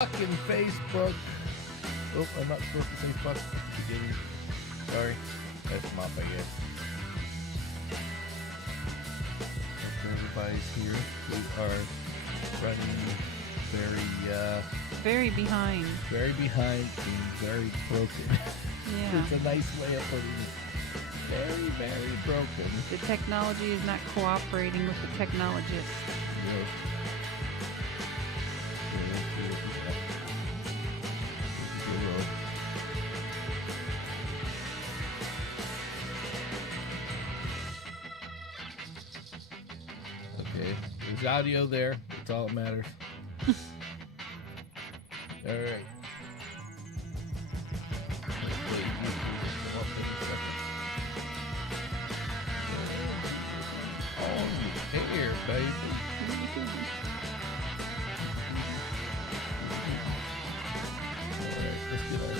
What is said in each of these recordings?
fucking Facebook. Oh, I'm not supposed to say fuck at the beginning. Sorry. That's mop, I guess. Okay, everybody's here. We are running very behind. Very behind and very broken. Yeah. It's a nice way of putting it. Very, very broken. The technology is not cooperating with the technologists. Yeah. Okay, there's audio there. That's all that matters. All right. Oh, here, baby. Alright, let's get us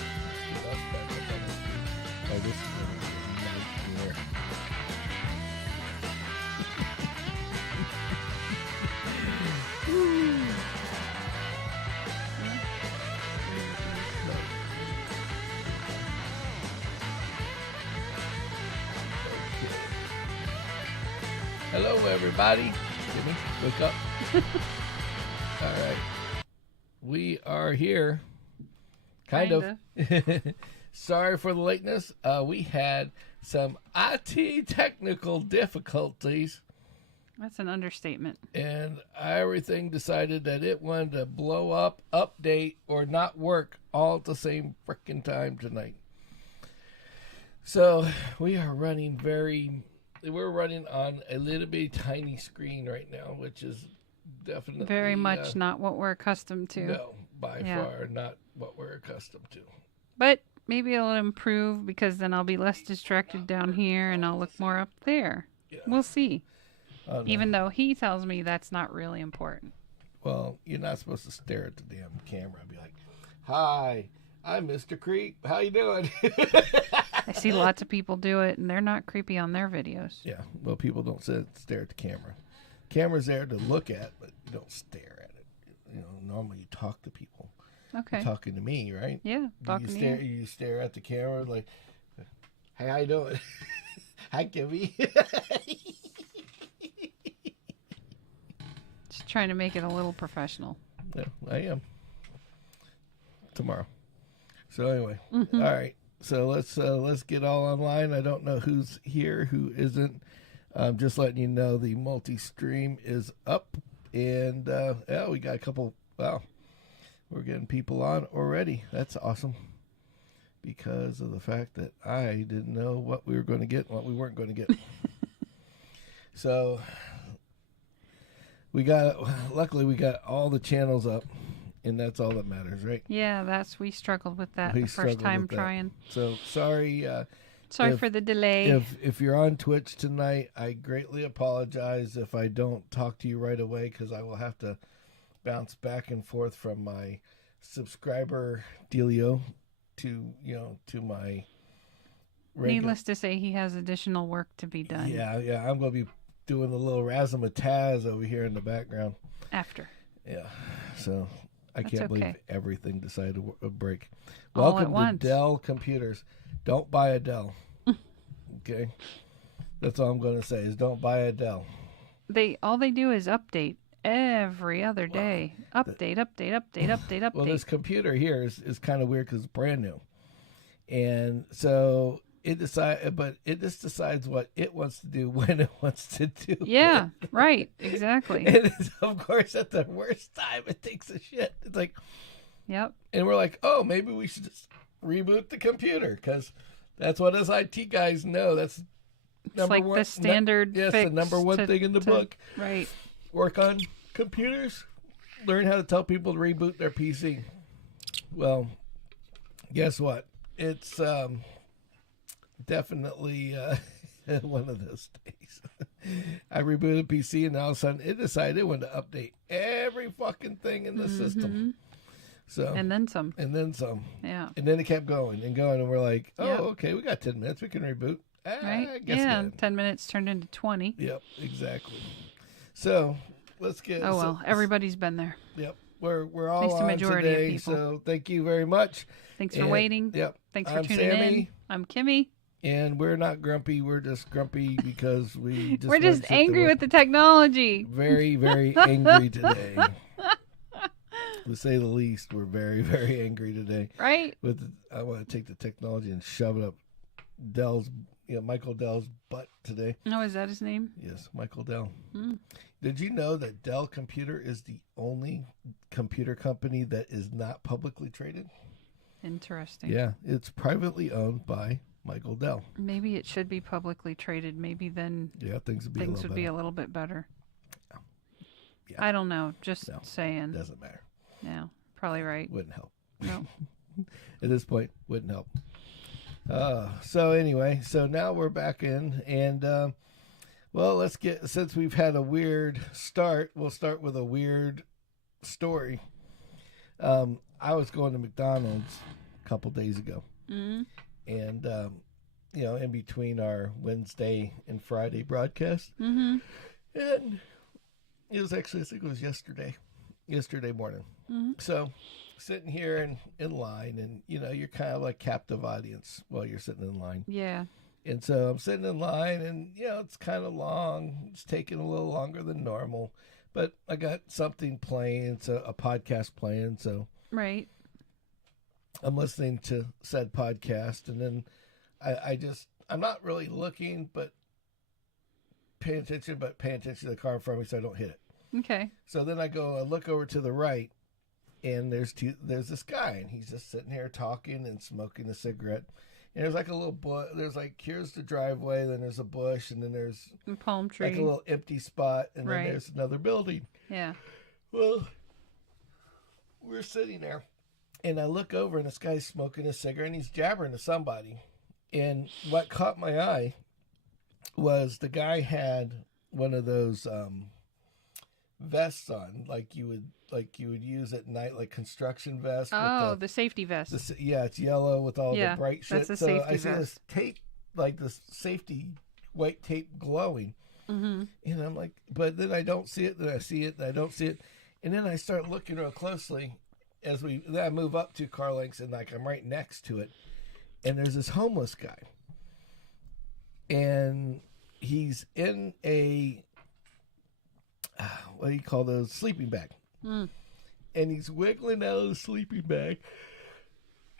back up on the screen. Oh, this is going to be a nightmare. Hello, everybody. Kimmy, wake up. All right. We are here. Kind of. Sorry for the lateness. We had some IT technical difficulties. That's an understatement. And everything decided that it wanted to blow up, update, or not work all at the same freaking time tonight. So we are running we're running on a little bit tiny screen right now, which is definitely very much not what we're accustomed to. No, by far not what we're accustomed to. But maybe it'll improve because then I'll be less distracted down here and I'll look more up there. Yeah. We'll see. No. Even though he tells me that's not really important. Well, you're not supposed to stare at the damn camera and be like, "Hi, I'm Mr. Creep. How you doing?" I see lots of people do it, and they're not creepy on their videos. Yeah, well, people don't stare at the camera. Camera's there to look at, but you don't stare at it. You know, normally you talk to people. Okay. You're talking to me, right? Yeah, talking to you. You stare at the camera like, "Hey, how you doing?" Hi, Kimmy. Just trying to make it a little professional. Yeah, I am. Tomorrow. So anyway, all right. So let's get all online. I don't know who's here, who isn't. Just letting you know the multi-stream is up, and we got a couple. Wow, we're getting people on already. That's awesome. Because of the fact that I didn't know what we were going to get and what we weren't going to get. So luckily we got all the channels up. And that's all that matters, right? Yeah, we struggled with that the first time trying. So sorry. Sorry for the delay. If you're on Twitch tonight, I greatly apologize if I don't talk to you right away because I will have to bounce back and forth from my subscriber dealio to my regular. Needless to say, he has additional work to be done. Yeah. I'm going to be doing a little razzmatazz over here in the background. After. Yeah. So I can't believe everything decided to break. All Welcome at to once. Dell Computers. Don't buy a Dell. Okay? That's all I'm going to say is don't buy a Dell. All they do is update every other day. Update. Well, this computer here is kind of weird because it's brand new. And so it just decides what it wants to do when it wants to do Yeah, it. right. Exactly. And it's, of course, at the worst time, it takes a shit. It's like, yep. And we're like, oh, maybe we should just reboot the computer because that's what us IT guys know. That's number like one. The standard Yes, fix the number one thing in the book. Right. Work on computers. Learn how to tell people to reboot their PC. Well, guess what? It's definitely one of those days. I rebooted PC and all of a sudden it decided it wanted to update every fucking thing in the system. So and then some. Yeah. And then it kept going and going, and we're like, oh, yep. Okay, we got 10 minutes. We can reboot. Right? I guess yeah, 10 minutes turned into 20. Yep, exactly. So let's get. Oh, well, everybody's been there. Yep. we're all At least the on majority of today. people. So thank you very much. Thanks for waiting. Yep. Thanks for I'm tuning Sammy, in. I'm Kimmy. and we're not grumpy. We're just grumpy because we're just angry with the technology. Very, very angry today. To say the least, we're very, very angry today. Right? I want to take the technology and shove it up Michael Dell's butt today. Oh, is that his name? Yes, Michael Dell. Hmm. Did you know that Dell Computer is the only computer company that is not publicly traded? Interesting. Yeah, it's privately owned by Michael Dell. Maybe it should be publicly traded. Maybe then Things would be a little bit better. Yeah. I don't know. Just saying. Doesn't matter. No, probably right. Wouldn't help. No. At this point, wouldn't help. So anyway, now we're back in, and since we've had a weird start, we'll start with a weird story. I was going to McDonald's a couple days ago, and in between our Wednesday and Friday broadcast, and it was actually, I think it was yesterday morning. So sitting here in line, and you're kind of like captive audience while you're sitting in line. Yeah. And so I'm sitting in line, and it's kind of long. It's taking a little longer than normal, but I got something playing, so a podcast playing, so right. I'm listening to said podcast, and then I'm not really looking, but paying attention to the car in front of me so I don't hit it. Okay. So then I look over to the right, and there's this guy, and he's just sitting here talking and smoking a cigarette. And there's like a little there's like, here's the driveway, then there's a bush, and then there's a palm tree, like a little empty spot, and right. then there's another building. Yeah. Well, we're sitting there, and I look over, and this guy's smoking a cigarette, and he's jabbering to somebody. And what caught my eye was the guy had one of those vests on, like you would use at night, like construction vest. Oh, the safety vest. It's yellow with all the bright shit. That's a safety vest. I see this tape, like this safety white tape glowing, and I'm like, but then I don't see it. Then I see it. And I don't see it, and then I start looking real closely then I move up 2 car lengths, and like I'm right next to it, and there's this homeless guy, and he's in a what do you call those, sleeping bag, and he's wiggling out of the sleeping bag,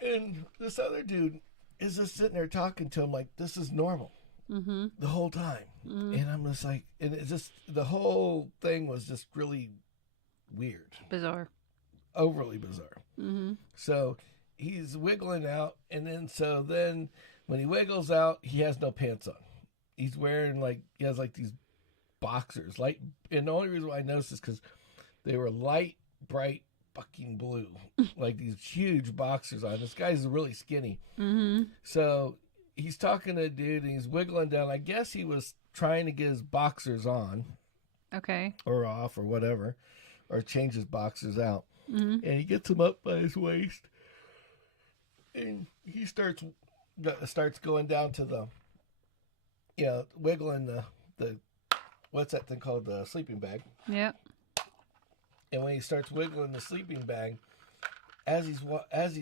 and this other dude is just sitting there talking to him like this is normal the whole time, and I'm just like, and it's just, the whole thing was just really weird, bizarre, overly bizarre. So he's wiggling out, and then when he wiggles out, he has no pants on. He's wearing he has like these boxers, and the only reason why I noticed is because they were light, bright, fucking blue, like these huge boxers on. This guy's really skinny. So he's talking to a dude, and he's wiggling down. I guess he was trying to get his boxers on, okay, or off, or whatever, or change his boxers out. And he gets them up by his waist, and he starts going down to the, wiggling the what's that thing called, the sleeping bag. Yeah. And when he starts wiggling the sleeping bag, as he's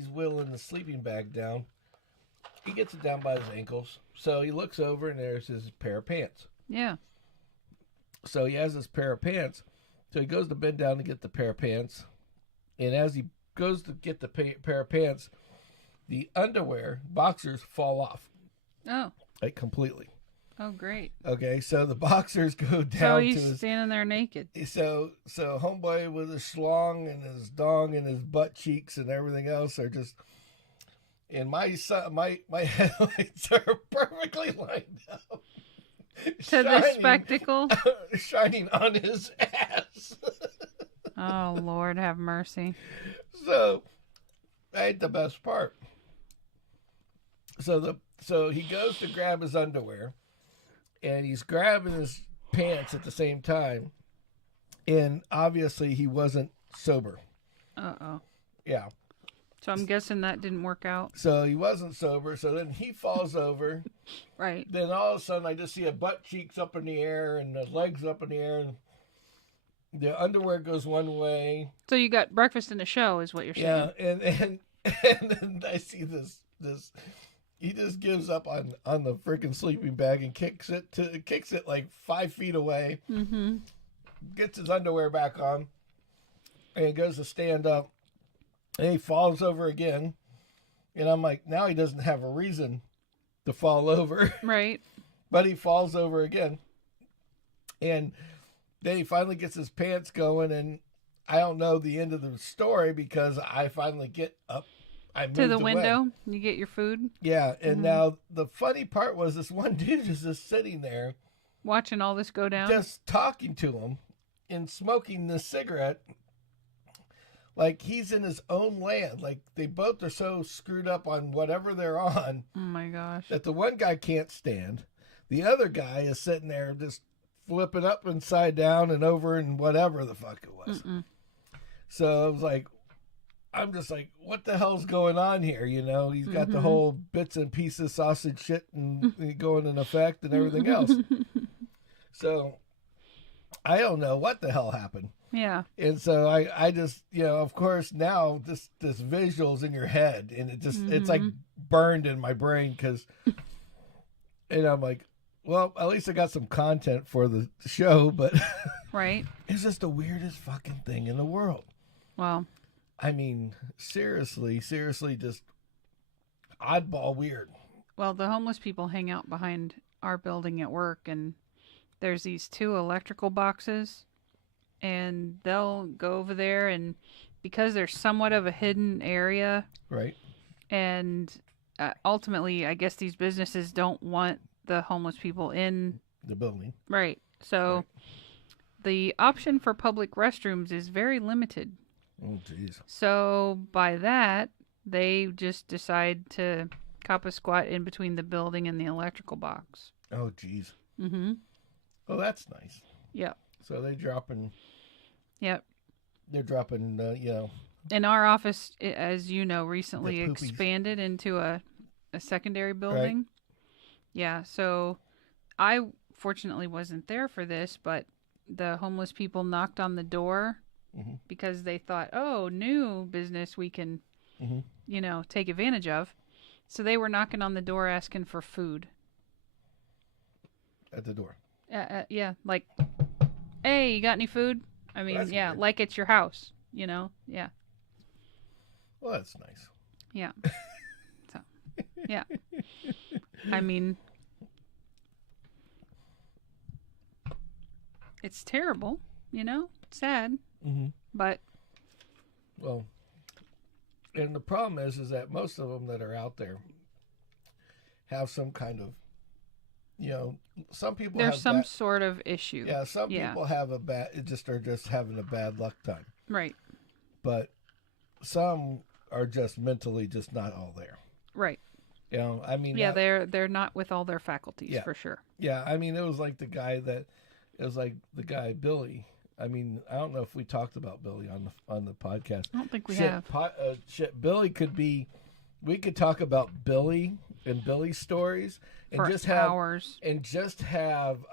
wiggling the sleeping bag down, he gets it down by his ankles. So he looks over, and there's his pair of pants. Yeah. So he has this pair of pants. So he goes to bend down to get the pair of pants. And as he goes to get the pair of pants, the boxers fall off. Oh. Like completely. Oh, great. Okay, so the boxers go down. So he's standing there naked. So homeboy with his schlong and his dong and his butt cheeks and everything else are just, and my headlights are perfectly lined up to the spectacle, shining on his ass. Oh, Lord have mercy. So that ain't the best part. So he goes to grab his underwear, and he's grabbing his pants at the same time, and obviously he wasn't sober. Uh-oh. Yeah. So I'm guessing that didn't work out. So he wasn't sober, so then he falls over. Right. Then all of a sudden I just see a butt cheeks up in the air and the legs up in the air, the underwear goes one way. So you got breakfast in the show, is what you're saying? Yeah, and then I see this. He just gives up on the freaking sleeping bag and kicks it like 5 feet away. Mm-hmm. Gets his underwear back on, and goes to stand up, and he falls over again. And I'm like, now he doesn't have a reason to fall over, Right. but he falls over again, and then he finally gets his pants going, and I don't know the end of the story because I finally get up. I moved To the away. window, you get your food. Yeah, and now the funny part was this one dude is just sitting there, Watching all this go down. just talking to him and smoking this cigarette like he's in his own land. Like they both are so screwed up on whatever they're on Oh my gosh. that the one guy can't stand. The other guy is sitting there just flipping up and side down and over and whatever the fuck it was. Mm-mm. So I was like, I'm just like, what the hell's going on here? You know, he's got the Mhm. whole bits and pieces sausage shit and going in effect and everything else. So I don't know what the hell happened. Yeah. And so I just, you know, of course now this visual's in your head and it just, it's like burned in my brain because, and I'm like, well, at least I got some content for the show, but Right. it's just the weirdest fucking thing in the world. Well, I mean, seriously, just oddball weird. well, the homeless people hang out behind our building at work, and there's these 2 electrical boxes, and they'll go over there, and because there's somewhat of a hidden area, Right. and ultimately, I guess these businesses don't want the homeless people in. The building. Right. So Right. the option for public restrooms is very limited. Oh, jeez. So by that, they just decide to cop a squat in between the building and the electrical box. Oh, jeez. Mm-hmm. Oh, that's nice. Yep. So they're dropping, Yep. you know, And our office, as you know, recently The poopies. expanded into a secondary building. Yeah. So I fortunately wasn't there for this, but the homeless people knocked on the door Mhm. because they thought, oh, new business we can, Mhm. you know, take advantage of. So they were knocking on the door asking for food. At the door. Yeah, like, hey, you got any food? I mean, that's yeah, weird. like it's your house, you know? Yeah, Well, that's nice. yeah. So, yeah. I mean, it's terrible, you know? Sad, Mm-hmm. but Well, and the problem is that most of them that are out there have some kind of, you know, some people there's have some bad, sort of issue. yeah, some Yeah. people have a bad, are just having a bad luck time, Right, but some are just mentally just not all there. right. You know, I mean, Yeah, they're not with all their faculties, Yeah. for sure. yeah, I mean, it was like the guy Billy. I mean, I don't know if we talked about Billy on the podcast. I don't think we have. Billy could be. We could talk about Billy and Billy's stories, and For just have hours. a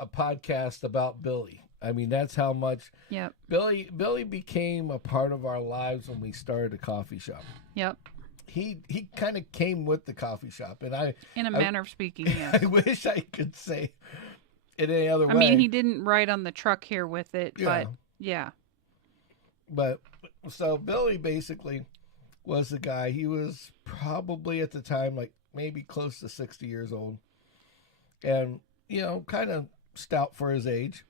podcast about Billy. I mean, that's how much Yep, Billy became a part of our lives when we started a coffee shop. yep. He kind of came with the coffee shop, and In a manner of speaking, yes. I wish I could say it any other way. I mean, he didn't ride on the truck here with it, Yeah. but yeah. But so Billy basically was the guy. He was probably at the time like maybe close to 60 years old, and you know, kind of stout for his age,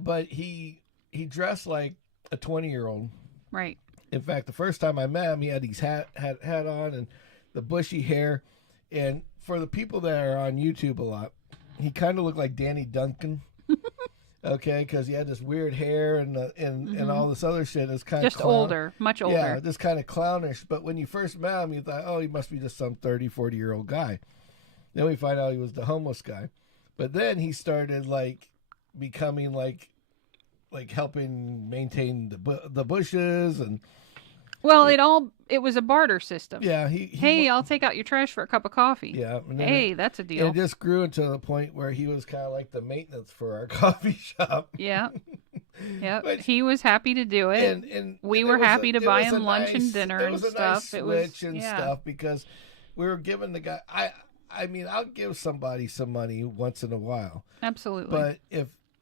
but he dressed like a 20-year-old. Right. In fact, the first time I met him, he had his hat on and the bushy hair. And for the people that are on YouTube a lot, he kind of looked like Danny Duncan. Okay, because he had this weird hair and all this other shit. It's kind of Just older, much older. Yeah, just kind of clownish. But when you first met him, you thought, oh, he must be just some 30, 40-year-old guy. Then we find out he was the homeless guy. But then he started like becoming like helping maintain the bushes and Well, it was a barter system. yeah, Hey, I'll take out your trash for a cup of coffee. yeah. And then Hey, that's a deal. it just grew into the point where he was kind of like the maintenance for our coffee shop. Yeah. Yep. Which, He was happy to do it. and we it were was happy to it buy was him lunch and dinner it and was a stuff. nice It switch was and yeah. stuff because we were giving the guy. I mean, I'll give somebody some money once in a while, Absolutely. but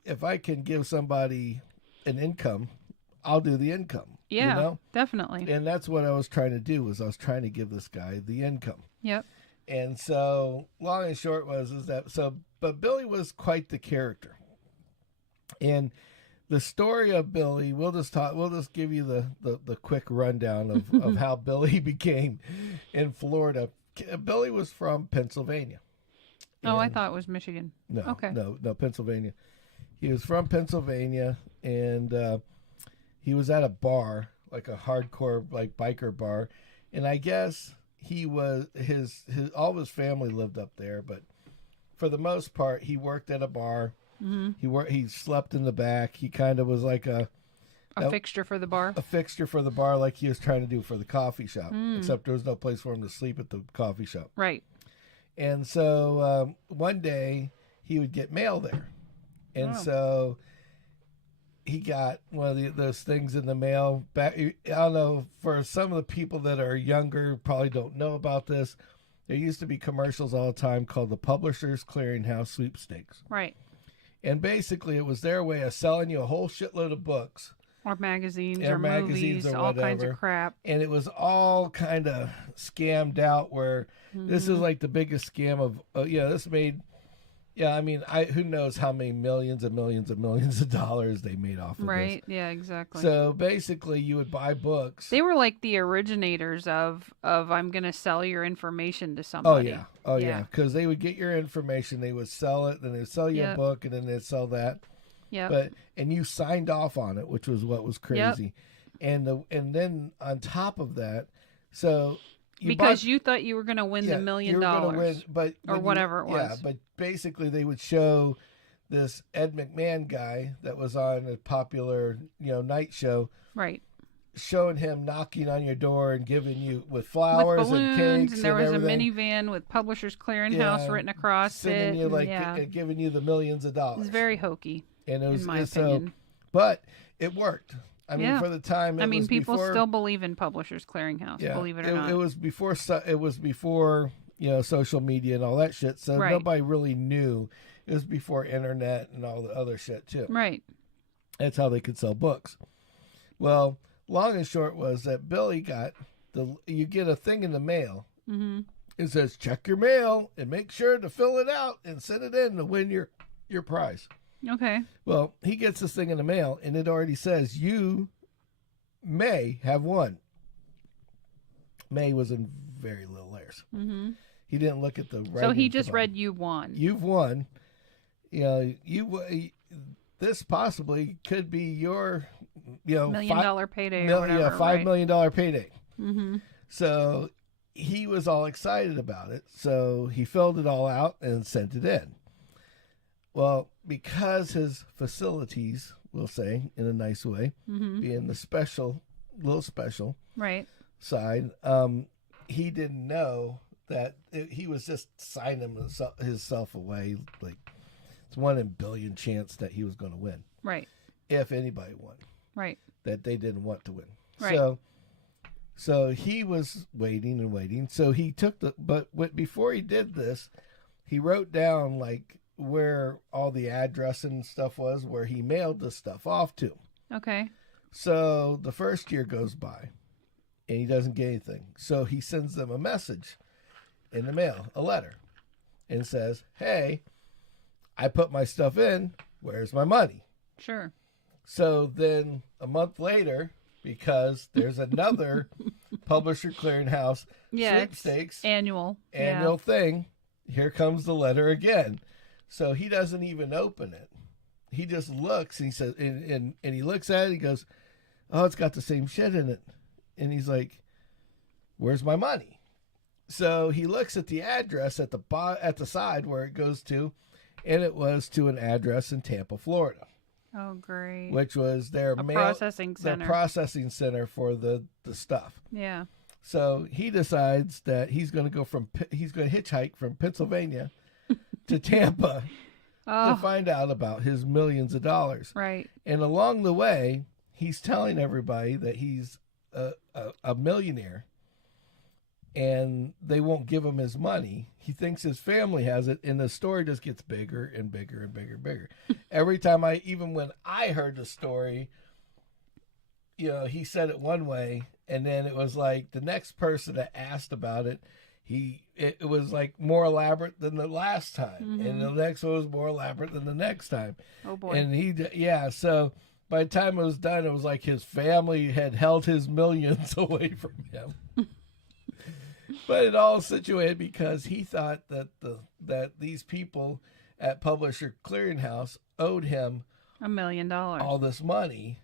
if I can give somebody an income, I'll do the income. Yeah, you know? definitely. And that's what I was trying to do. Was I was trying to give this guy the income. Yep. And so, long and short is that so. But Billy was quite the character, and the story of Billy, we'll just give you the quick rundown of how Billy became in Florida. Billy was from Pennsylvania. Oh, I thought it was Michigan. No, Okay. no, Pennsylvania. He was from Pennsylvania, and he was at a bar, like a hardcore like biker bar, and I guess he was his all of his family lived up there, but for the most part, he worked at a bar. Mm-hmm. He slept in the back. He kind of was like a fixture for the bar. A fixture for the bar, like he was trying to do for the coffee shop. Except there was no place for him to sleep at the coffee shop. Right. And so one day he would get mail there, and so he got one of those things in the mail. Back, I don't know, for some of the people that are younger, probably don't know about this. There used to be commercials all the time called the Publishers Clearinghouse Sweepstakes. Right. And basically, it was their way of selling you a whole shitload of books. Or magazines Yeah, or magazines movies, or all kinds whatever. of crap. And it was all kind of scammed out where this is like the biggest scam of, this made, I mean, who knows how many millions and millions and millions of dollars they made off of Right. this. Yeah, exactly. So basically, you would buy books. They were like the originators of I'm going to sell your information to somebody. Oh, yeah. Because they would get your information, they would sell it, then they'd sell you a book, and then they'd sell that. Yeah. And you signed off on it, which was what was crazy. And then on top of that, so you thought you were going to win the $1 million, or whatever it was. Yeah, but basically they would show this Ed McMahon guy that was on a popular night show, right? Showing him knocking on your door and giving you with flowers with and cakes, and there was everything. a minivan with Publishers Clearinghouse written across it. You and giving you the millions of dollars. It's very hokey, and it was in my opinion. But it worked. I mean, for the time, people still believe in Publishers Clearinghouse. Believe it or not, it was before. It was before social media and all that shit. So nobody really knew. It was before internet and all the other shit too. Right. That's how they could sell books. Well, long and short was that Billy got you get a thing in the mail. Mm-hmm. It says check your mail and make sure to fill it out and send it in to win your prize. Okay. Well, he gets this thing in the mail, and it already says you may have won. May was in very little letters. Mm-hmm. He didn't look at the writing. So he just read you won. You've won. This possibly could be your $1 million payday or whatever. $5 million payday. Mm-hmm. So he was all excited about it. So he filled it all out and sent it in. Well, because his facilities, we'll say in a nice way, being the little special right side, he didn't know that he was just signing himself away. Like it's 1 in a billion chance that he was going to win. Right. If anybody won. Right. That they didn't want to win. Right. So he was waiting and waiting. So he took before he did this, he wrote down like where all the address and stuff was, where he mailed the stuff off to. Okay. So the first year goes by and he doesn't get anything. So he sends them a message in the mail, a letter, and says, hey, I put my stuff in. Where's my money? Sure. So then a month later, because there's another Publisher Clearinghouse sweepstakes annual thing, here comes the letter again. So he doesn't even open it. He just looks and he says, and he looks at it. He goes, "Oh, it's got the same shit in it." And he's like, "Where's my money?" So he looks at the address at the side where it goes to, and it was to an address in Tampa, Florida. Oh, great! Which was their processing center. Their processing center for the stuff. Yeah. So he decides that he's going to hitchhike from Pennsylvania to Tampa to find out about his millions of dollars. Right. And along the way, he's telling everybody that he's a millionaire and they won't give him his money. He thinks his family has it, and the story just gets bigger and bigger and bigger and bigger. Every time even when I heard the story, you know, he said it one way, and then it was like the next person that asked about it, it was like more elaborate than the last time, and the next one was more elaborate than the next time. Oh boy. And so by the time it was done, it was like his family had held his millions away from him. But it all situated because he thought that these people at Publisher Clearinghouse owed him $1 million. all this money.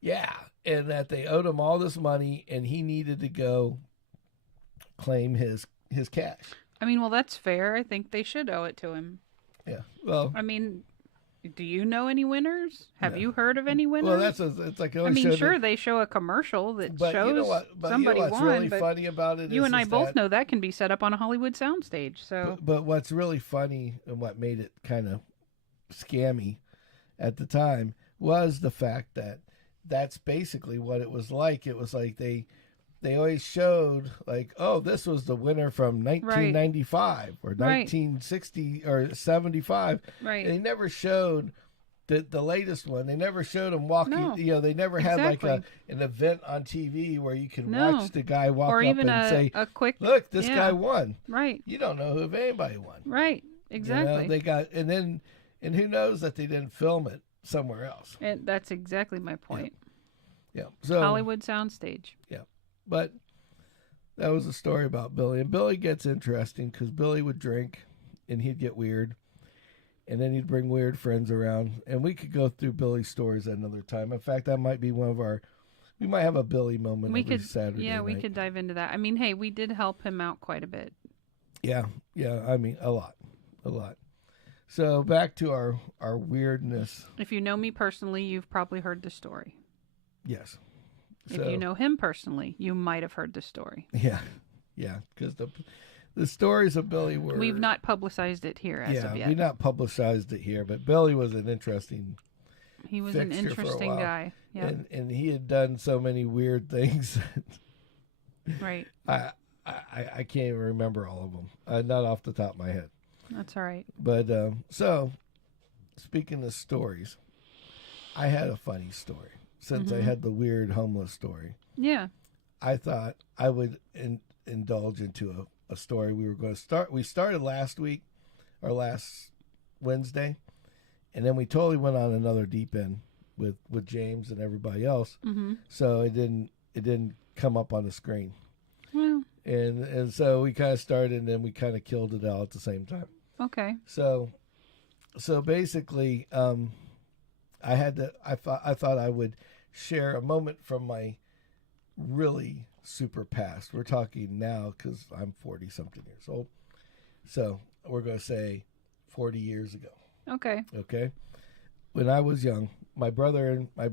Yeah, and that they owed him all this money, and he needed to go claim his cash. I mean, well, that's fair. I think they should owe it to him. Yeah. Well, I mean, do you know any winners? Have you heard of any winners? Well, it's like I mean, sure, they show a commercial that shows somebody what's won. really but funny about it you is, and I is both that, know that can be set up on a Hollywood soundstage. So, but what's really funny and what made it kind of scammy at the time was the fact that that's basically what it was like. It was like they always showed like, oh, this was the winner from 1995 or 1960 or 75. Right. And they never showed the latest one. They never showed him walking. No, you know, they never had like an event on TV where you can watch the guy walk or up even and say, a quick, look, this guy won. Right. You don't know if anybody won. Right. Exactly. You know, they got, and who knows that they didn't film it somewhere else. And that's exactly my point. Yeah. So Hollywood soundstage. Yeah. But that was a story about Billy. And Billy gets interesting because Billy would drink and he'd get weird. And then he'd bring weird friends around. And we could go through Billy's stories at another time. In fact, that might be one of we might have a Billy moment every Saturday night. We could dive into that. I mean, hey, we did help him out quite a bit. Yeah. Yeah. I mean, a lot. So back to our weirdness. If you know me personally, you've probably heard the story. Yes. If you know him personally, you might have heard the story. Yeah, because the stories of Billy were... We've not publicized it here as of yet. Yeah, we've not publicized it here, but Billy was an interesting He was an interesting guy. Yeah. And he had done so many weird things. Right. I can't even remember all of them. Not off the top of my head. That's all right. But, so, speaking of stories, I had a funny story. Since I had the weird homeless story. Yeah. I thought I would indulge into a story we were going to start. We started last week or last Wednesday, and then we totally went on another deep end with James and everybody else. Mm-hmm. So it didn't come up on the screen. Well. And so we kind of started and then we kind of killed it all at the same time. Okay. So basically, I thought I would share a moment from my really super past. We're talking now because I'm 40-something years old. So we're going to say 40 years ago. Okay. When I was young, my brother and my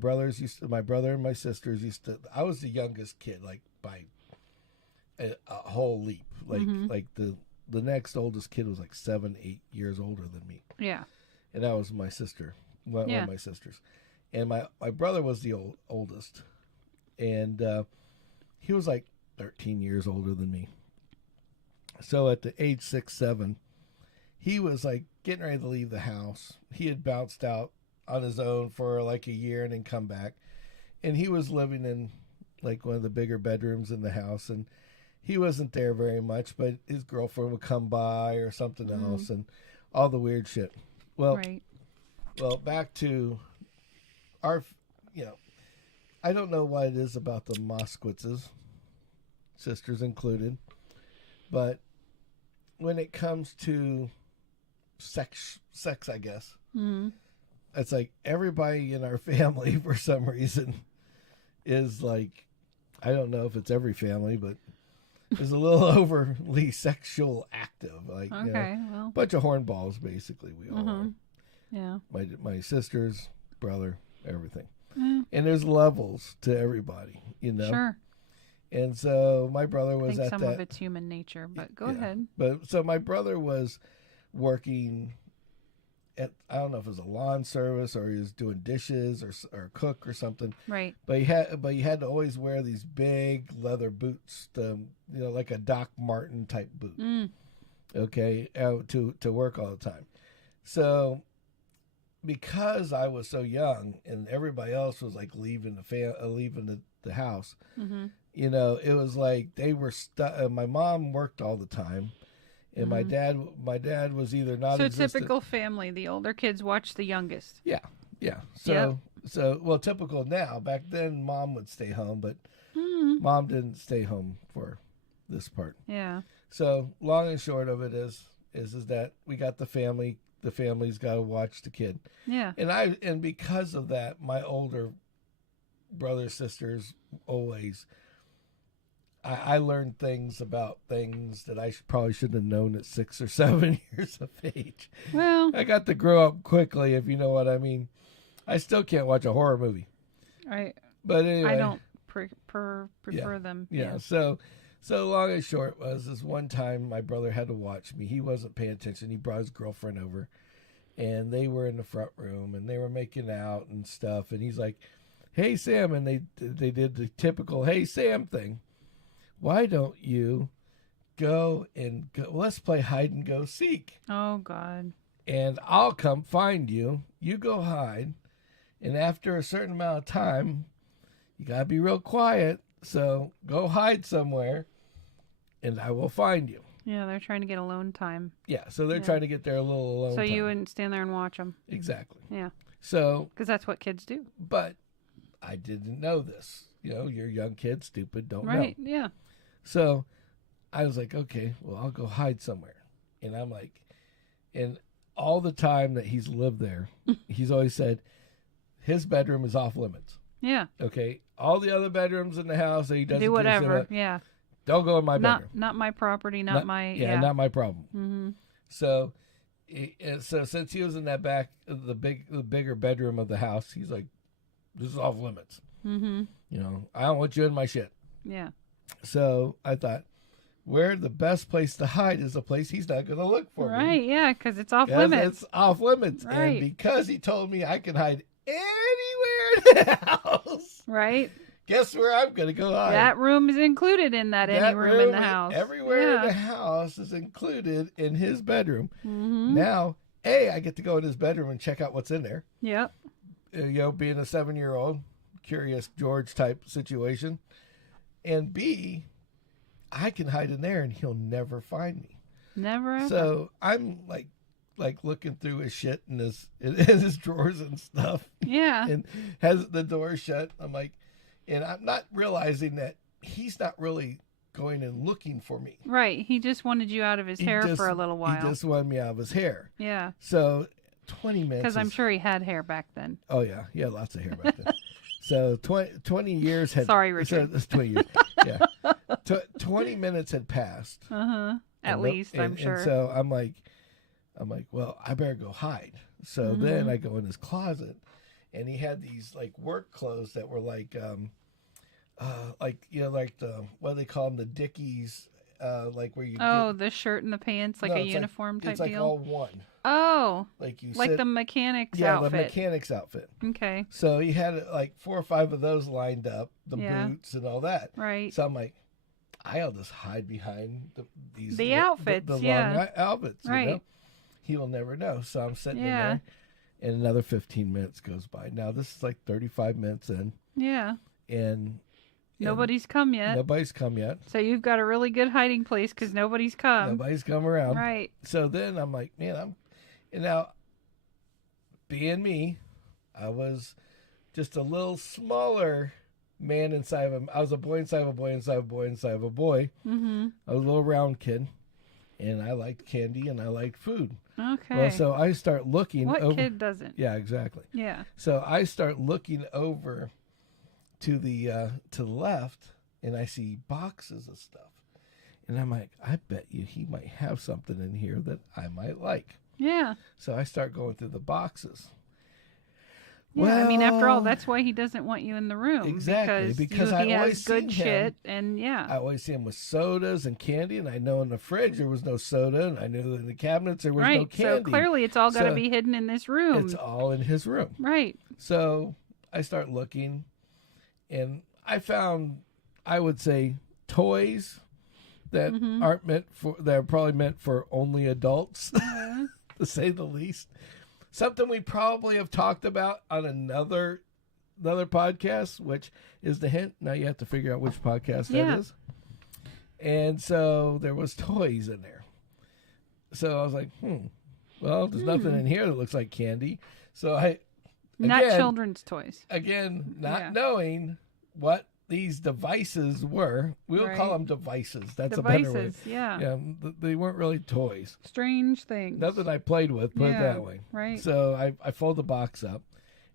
sisters used to. I was the youngest kid, like by a whole leap. Like the next oldest kid was like 7-8 years older than me. Yeah. And that was my sister. One of my sisters. And my brother was the oldest. And he was like 13 years older than me. So at the age 6, 7, he was like getting ready to leave the house. He had bounced out on his own for like a year and then come back. And he was living in like one of the bigger bedrooms in the house. And he wasn't there very much, but his girlfriend would come by or something else and all the weird shit. Well, Well, back to our, I don't know what it is about the Moskowitzes, sisters included, but when it comes to sex, I guess, it's like everybody in our family, for some reason, is like, I don't know if it's every family, but is a little overly sexual active. Like, well, bunch of hornballs, basically, we all are. Yeah. My sisters, brother, everything. And there's levels to everybody, Sure. And so my brother was I think some of it's human nature, but go ahead. But so my brother was working I don't know if it was a lawn service or he was doing dishes or cook or something. Right. But you had to always wear these big leather boots, like a Doc Martin type boot. Okay, to work all the time. So because I was so young and everybody else was like leaving the house, it was like they were stuck. My mom worked all the time. And my dad was either not. So typical family. The older kids watch the youngest. Yeah. So typical now. Back then, mom would stay home, but mom didn't stay home for this part. Yeah. So long and short of it is that we got the family. The family's got to watch the kid. Yeah. And because of that, my older brothers, sisters, always. I learned things about things that I probably should have known at 6 or 7 years of age. Well, I got to grow up quickly, if you know what I mean. I still can't watch a horror movie. But anyway, I don't prefer them. Yeah. So long and short was this one time my brother had to watch me. He wasn't paying attention. He brought his girlfriend over, and they were in the front room and they were making out and stuff. And he's like, "Hey Sam," and they did the typical "Hey Sam" thing. Why don't you go let's play hide and go seek. Oh, God. And I'll come find you. You go hide. And after a certain amount of time, you got to be real quiet. So go hide somewhere and I will find you. Yeah, they're trying to get alone time. Yeah, so they're trying to get their little alone So time. you wouldn't stand there and watch them. Exactly. Yeah. So. Because that's what kids do. But I didn't know this. You're young kids, stupid, don't know. Right, yeah. So I was like, okay, well, I'll go hide somewhere. And I'm like, and all the time that he's lived there, he's always said his bedroom is off limits. Yeah. Okay. All the other bedrooms in the house that he doesn't do whatever. Yeah. Don't go in my bedroom. Not my property. Not my. Yeah, not my problem. Mm-hmm. So since he was in that the bigger bedroom of the house, he's like, this is off limits. Mm-hmm. I don't want you in my shit. Yeah. So I thought, where the best place to hide is a place he's not going to look for me. Right, yeah, because it's off limits. It's off limits. Right. And because he told me I can hide anywhere in the house. Right. Guess where I'm going to go hide? That room is included in that any room in the house. Everywhere in the house is included in his bedroom. Mm-hmm. Now, I get to go in his bedroom and check out what's in there. Yep. Being a 7-year-old, curious George type situation. And B, I can hide in there and he'll never find me. Never ever. So I'm like looking through his shit in his drawers and stuff. Yeah. And has the door shut. I'm like, and I'm not realizing that he's not really going and looking for me. Right. He just wanted you out of his hair for a little while. He just wanted me out of his hair. Yeah. So 20 minutes. Because I'm sure he had hair back then. Oh, yeah. He had lots of hair back then. So 20 years had... Sorry, Richard. So 20 years. Yeah. 20 minutes had passed. Uh-huh. At least, I'm sure. And so I'm like, well, I better go hide. So then I go in his closet, and he had these like work clothes that were like the, what do they call them? The Dickies, like where you... the shirt and the pants, like a uniform type deal? It's like all one. Oh. Like you like the mechanic's outfit. Yeah, the mechanic's outfit. Okay. So he had like 4 or 5 of those lined up, the boots and all that. Right. So I'm like, I'll just hide behind the outfits, the long outfits, right. He will never know. So I'm sitting in there, and another 15 minutes goes by. Now this is like 35 minutes in. Yeah. And nobody's come yet. Nobody's come yet. So you've got a really good hiding place because nobody's come. Nobody's come around. Right. So then I'm like, man, and now, being me, I was just a little smaller man inside of him. I was a boy inside of a boy inside of a boy inside of a boy. Mm-hmm. I was a little round kid, and I liked candy and I liked food. Okay. Well, so I start looking What over. kid doesn't? Yeah, exactly. Yeah. So I start looking over to the left, and I see boxes of stuff. And I'm like, I bet you he might have something in here that I might like. Yeah. So I start going through the boxes. Yeah, I mean, after all, Well, that's why he doesn't want you in the room. exactly, because I he has always good seen shit, him. and yeah. I always see him with sodas and candy, and I know in the fridge there was no soda, and I knew in the cabinets there was no Right, so candy. clearly it's all got to So be hidden in this room. it's all in his room. Right. So I start looking, and I found, I would say, toys that aren't meant for, that are probably meant for only adults, to say the least. Something we probably have talked about on another podcast, which is the hint. Now you have to figure out which podcast that is. And so there was toys in there. So I was like, well, there's nothing in here that looks like candy. So Not children's toys. Again, not knowing what these devices were. We'll call them devices. That's a better way. Yeah. They weren't really toys. Strange things. Nothing I played with, put it that way. Right. So I fold the box up,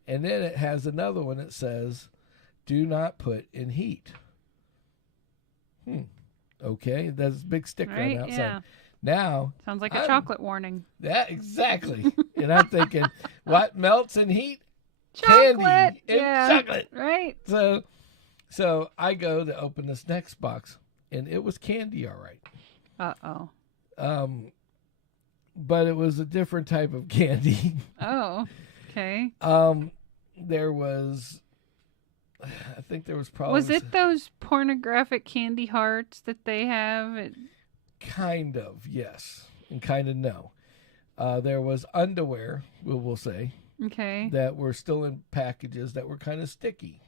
and then it has another one that says, "Do not put in heat." Okay, that's a big sticker on the outside. Yeah. Now sounds like a chocolate warning. That exactly. And I'm thinking, what melts in heat? Chocolate. Candy and chocolate. Right. So I go to open this next box, and it was candy, all right. But it was a different type of candy. Oh, okay. There was, I think there was probably. Was it those pornographic candy hearts that they have? Kind of, yes, and kind of no. There was underwear, we'll say. Okay. That were still in packages that were kind of sticky.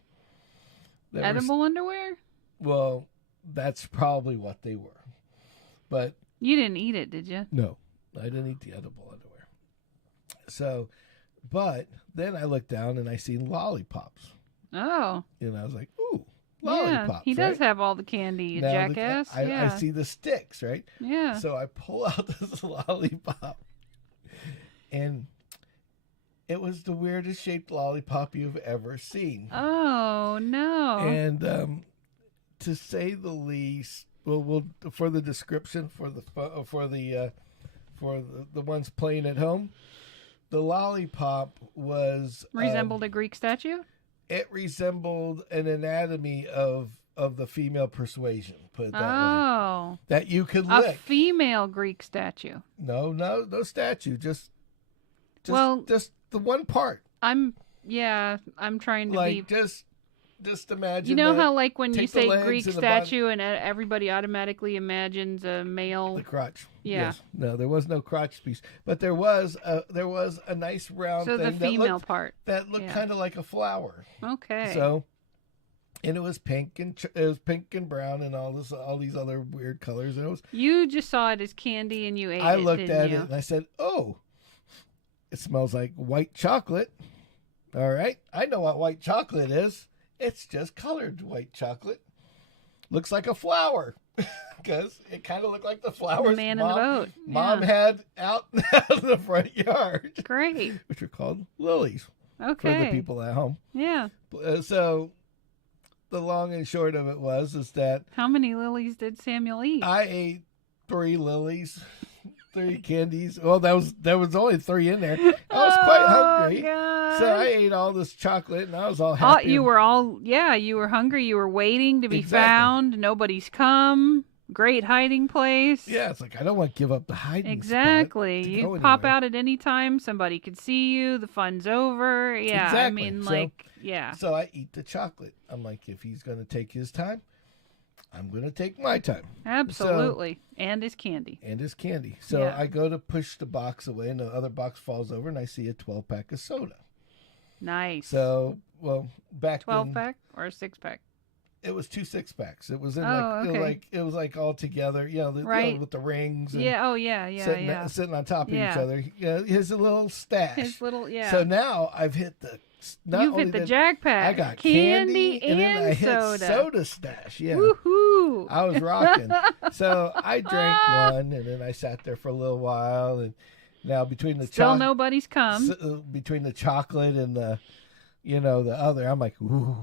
Edible underwear? Well, that's probably what they were. But you didn't eat it, did you? No, I didn't eat the edible underwear. So, but then I looked down and I seen lollipops. Oh. And I was like, ooh, lollipops. Yeah, he does have all the candy, you jackass. I see the sticks, right? Yeah. So I pull out this lollipop, and it was the weirdest shaped lollipop you've ever seen. Oh no! And to say the least, we'll for the description for the ones playing at home, the lollipop was resembled a Greek statue. It resembled an anatomy of the female persuasion. Put it that way. That you could lick. A female Greek statue. No statue. Just the one part. I'm trying to like just imagine. You know how like when you say Greek and statue and everybody automatically imagines a male. The crotch. Yeah. Yes. No, there was no crotch piece, but there was a nice round thing. So the female part that looked kind of like a flower. Okay. So, and it was pink and brown and all these other weird colors. And it was. You just saw it as candy and you ate it. I looked at it and I said, "Oh, it smells like white chocolate." All right, I know what white chocolate is. It's just colored white chocolate. Looks like a flower. Because it kind of looked like the flowers the man in the boat. Mom had out in the front yard. Great. Which are called lilies. Okay. For the people at home. Yeah. So the long and short of it is that... How many lilies did Samuel eat? I ate 3 lilies. 3 candies. Well, there was only 3 in there. I was quite hungry. God. So I ate all this chocolate and I was all happy. You were hungry. You were waiting to be found. Nobody's come. Great hiding place. Yeah, it's like I don't want to give up the hiding Exactly. spot You pop out at any time. Somebody could see you. The fun's over. Yeah. Exactly. I mean, So I eat the chocolate. I'm like, if he's going to take his time, I'm going to take my time. Absolutely. And his candy. So I go to push the box away, and the other box falls over, and I see a 12-pack of soda. Nice. So, back 12-pack or a 6-pack? It was 2 6-packs. It was in it was like all together, with the rings. And sitting on top of each other. His little stash. So now I've hit the. You've hit the jackpot. I got candy and then I hit soda. Soda stash. Yeah. Woohoo! I was rocking. So I drank one, and then I sat there for a little while, and now between the nobody's come. Between the chocolate and the. The other, I'm like, ooh,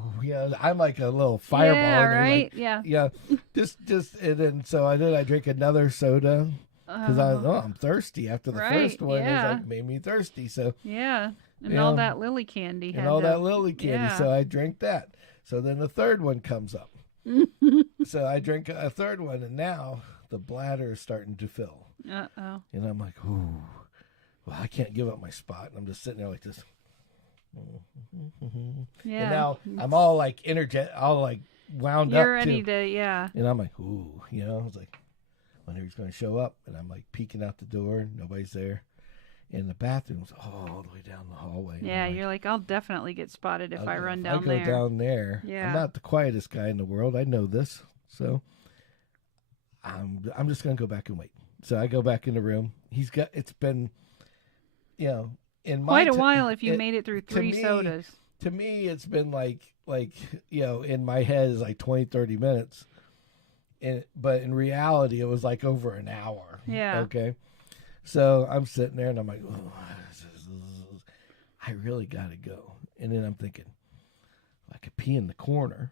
I'm like a little fireball. Yeah, right. Like, yeah. Just, and then so I drank another soda because I'm thirsty after the first one. Yeah. It made me thirsty. So yeah. And all that lily candy. That lily candy. Yeah. So I drank that. So then the third one comes up. So I drink a third one, and now the bladder is starting to fill. Uh-oh. And I'm like, ooh, well, I can't give up my spot. And I'm just sitting there like this. Yeah. And now I'm all like energetic, all like wound up. You're ready too. to, yeah. And I'm like, ooh, I was like, when he's going to show up. And I'm like peeking out the door. Nobody's there. And the bathroom's all the way down the hallway. Yeah, you're like, I'll definitely get spotted if I run down there. there. I go down there. Yeah. I'm not the quietest guy in the world. I know this. So I'm just going to go back and wait. So I go back in the room. It's been, in quite a while if you made it through three sodas. To me, it's been like, in my head is like 20, 30 minutes. But in reality, it was like over an hour. Yeah. Okay. So I'm sitting there and I'm like, oh, I really got to go. And then I'm thinking, I could pee in the corner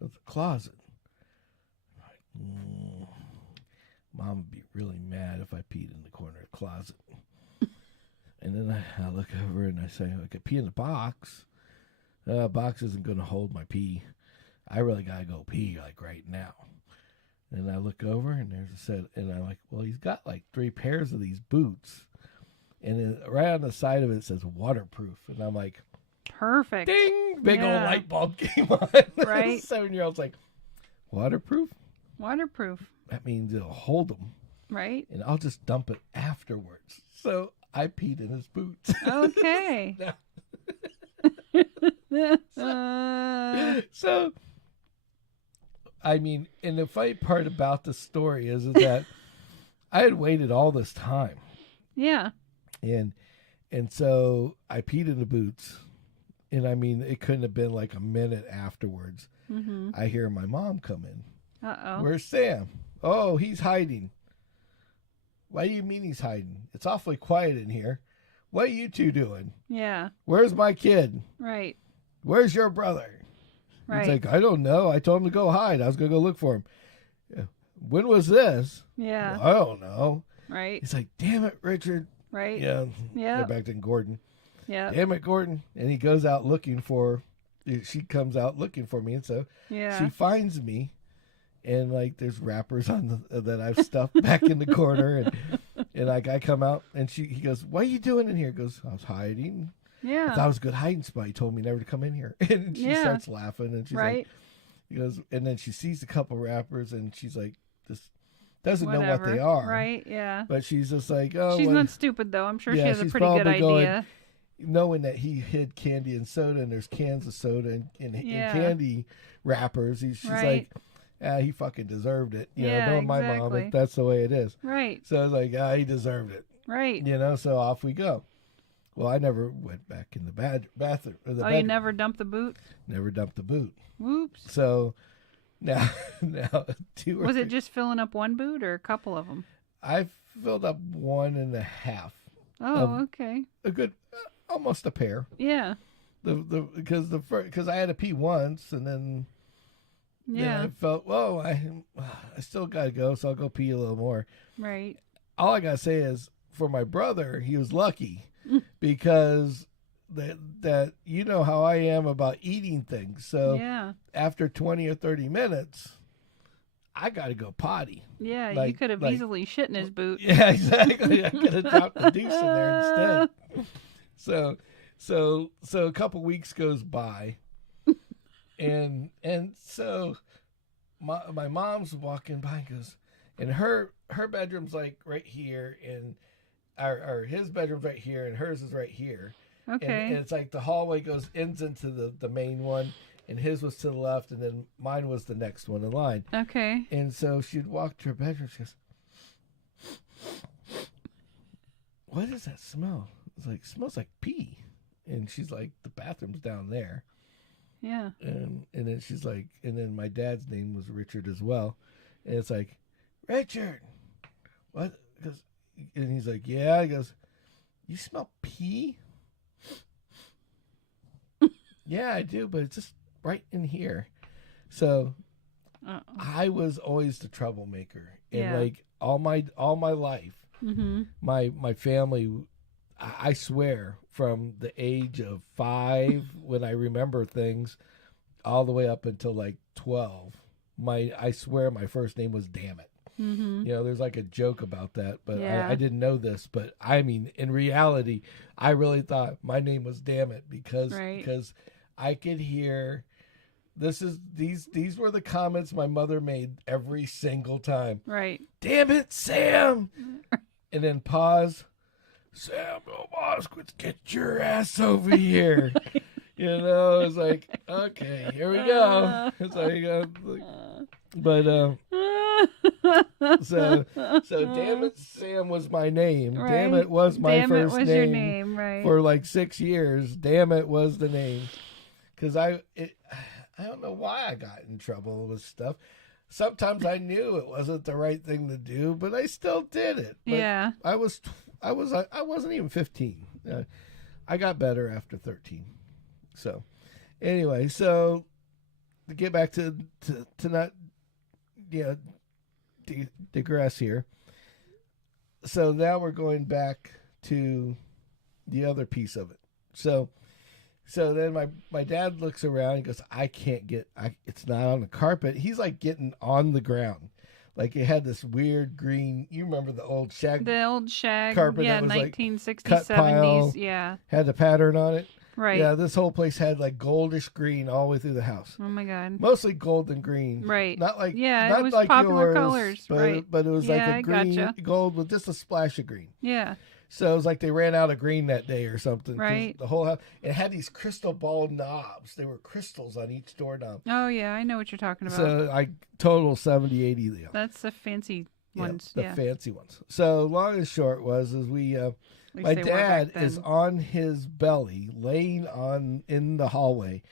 of the closet. I'm like, Mom would be really mad if I peed in the corner of the closet. And then I look over and I say, I could pee in the box. Box isn't going to hold my pee. I really got to go pee like right now. And I look over and there's a set, and I'm like, well, he's got like 3 pairs of these boots. And then right on the side of it says waterproof. And I'm like, perfect. Ding! Big old light bulb came on. Right. 7-year-old's like, waterproof? Waterproof. That means it'll hold them. Right. And I'll just dump it afterwards. So I peed in his boots. Okay. So, I mean, and the funny part about the story is that I had waited all this time. Yeah. And so I peed in the boots. And I mean, it couldn't have been like a minute afterwards. Mm-hmm. I hear my mom come in. Uh-oh. Where's Sam? Oh, he's hiding. Why do you mean he's hiding? It's awfully quiet in here. What are you two doing? Yeah. Where's my kid? Right. Where's your brother? Right. He's like, I don't know. I told him to go hide. I was going to go look for him. When was this? Yeah. Well, I don't know. Right. He's like, damn it, Richard. Right. Yeah. Yeah. Go back to Gordon. Yeah. Damn it, Gordon. And he goes out looking for, she comes out looking for me. And so she finds me. And like, there's wrappers on that I've stuffed back in the corner. And like, I come out and he goes, what are you doing in here? He goes, I was hiding. Yeah. I thought it was a good hiding spot. He told me never to come in here. And she starts laughing. And she's like, he goes, and then she sees a couple wrappers and she's like, this doesn't know what they are. Right. Yeah. But she's just like, oh. She's not stupid though. I'm sure she has a pretty good idea. Going, knowing that he hid candy and soda and there's cans of soda and candy wrappers. She's like, he fucking deserved it. You know, knowing my mom, that's the way it is. Right. So I was like, he deserved it. Right. You know, so off we go. Well, I never went back in the bathroom. You never dumped the boot? Never dumped the boot. Whoops. So now 2 or Was it just filling up one boot or a couple of them? I filled up 1.5. Oh, okay. A good, almost a pair. Yeah. Because I had to pee once and then I felt, whoa, I still got to go, so I'll go pee a little more. Right. All I got to say is, for my brother, he was lucky because that you know how I am about eating things. So after 20 or 30 minutes, I got to go potty. Yeah, you could have easily shit in his boot. Yeah, exactly. I could have dropped the deuce in there instead. So a couple weeks goes by, and so my mom's walking by and goes, and her bedroom's like right here, and or his bedroom's right here, and hers is right here. Okay. And it's like the hallway ends into the main one, and his was to the left, and then mine was the next one in line. Okay. And so she'd walk to her bedroom. She goes, "What is that smell?" It's like, "Smells like pee." And she's like, "The bathroom's down there." Yeah. And then she's like, and then my dad's name was Richard as well. And it's like, "Richard, what?" And he's like, "Yeah." He goes, "You smell pee?" "Yeah, I do, but it's just right in here." So I was always the troublemaker. And like all my life, my family, I swear, from the age of 5, when I remember things, all the way up until like 12, I swear my first name was Damn It. Mm-hmm. You know, there's like a joke about that, but Yeah. I didn't know this. But I mean, in reality, I really thought my name was Damn It because I could hear these were the comments my mother made every single time. Right. Damn it, Sam! And then pause. Sam, oh, Moskowitz, get your ass over here. You know, it's like, okay, here we go. It's like, but so Damn It Sam was my name. Right. Damn It was my Damn first it was name. your name, right? For like 6 years. Damn It was the name. Because I don't know why I got in trouble with stuff. Sometimes I knew it wasn't the right thing to do, but I still did it. But yeah. I wasn't even 15. I got better after 13. So anyway, so to get back to not digress here. So now we're going back to the other piece of it. So then my dad looks around and goes, I can't get, it's not on the carpet. He's like getting on the ground. Like it had this weird green, you remember the old shag carpet yeah, that was 1960s, like cut 70s, pile, yeah. had the pattern on it. Right. Yeah, this whole place had like goldish green all the way through the house. Oh my God. Mostly gold and green. Right. Not like, yeah, not it was like popular yours, colors. Right. But it was yeah, like a green gotcha. gold with just a splash of green. Yeah. So it was like they ran out of green that day or something. Right. The whole house. It had these crystal ball knobs. There were crystals on each doorknob. Oh, yeah. I know what you're talking about. So I total 70, 80 of them. That's the fancy ones. The fancy ones. So long and short was my dad is on his belly, laying in the hallway,